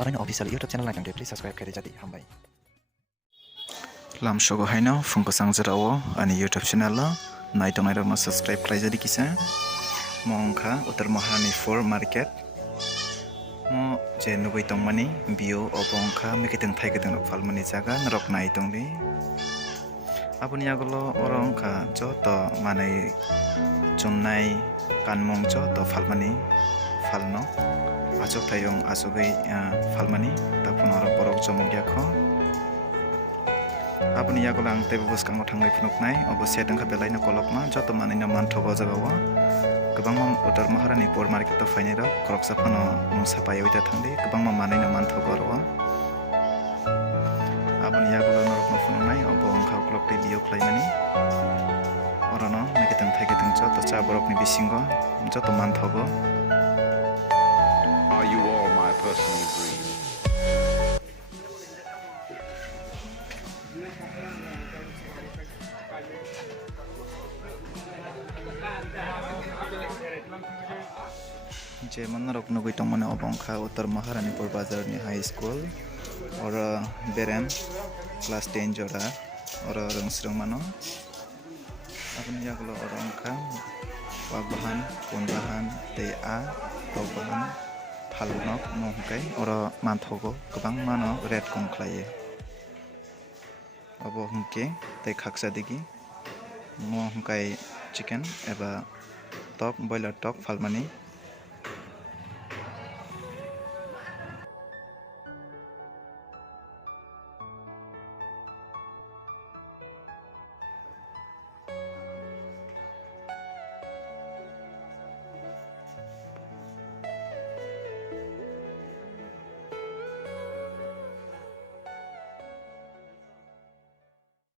Orang official YouTube channel like please subscribe kari jadi hambai. Lam shogo haino fungko sangjarawo ani YouTube channel lo naitong nairok subscribe krai jadi kisa mongkha Uttar Maharani 4 market mo je nugui tongmani bio obongkha mikiteng thaikiteng rok falmani jaga narok naitong ni aboni yagulo orongkha joto manai chonnai kanmong joto falmani falno achok thayong achogai falmani tapon oro borok jomong yakho aboni yagulo ang tebo boskango thanglai phunuknai obo seteng kha belai na kolokma joto manai na manthogo jagao Kebang Uttar Maharani 4 market to fainai rok korok sapano sapai oita thangdi kebang manai na manthogo ro aboni yagulo norok no phunuknai obo ongkha klok ti bio khlaimani orono mikiteng thaikiteng joto cha borok ni bisingo joto manthogo. Are you all my personal dreams? Jeman narok nugui tongmani obongkha Uttar Maharani 4 bazar ni high school ora beren class 10 jora ora rengsreng mano aboni yagulo orongkha wagbahan punbahan tei togbahan phalnok mongkai ora manthogo kebang mano red kong khlaiye obo hingke tei khaksa digi mo hingkai chicken eba tok boiler tok phalmani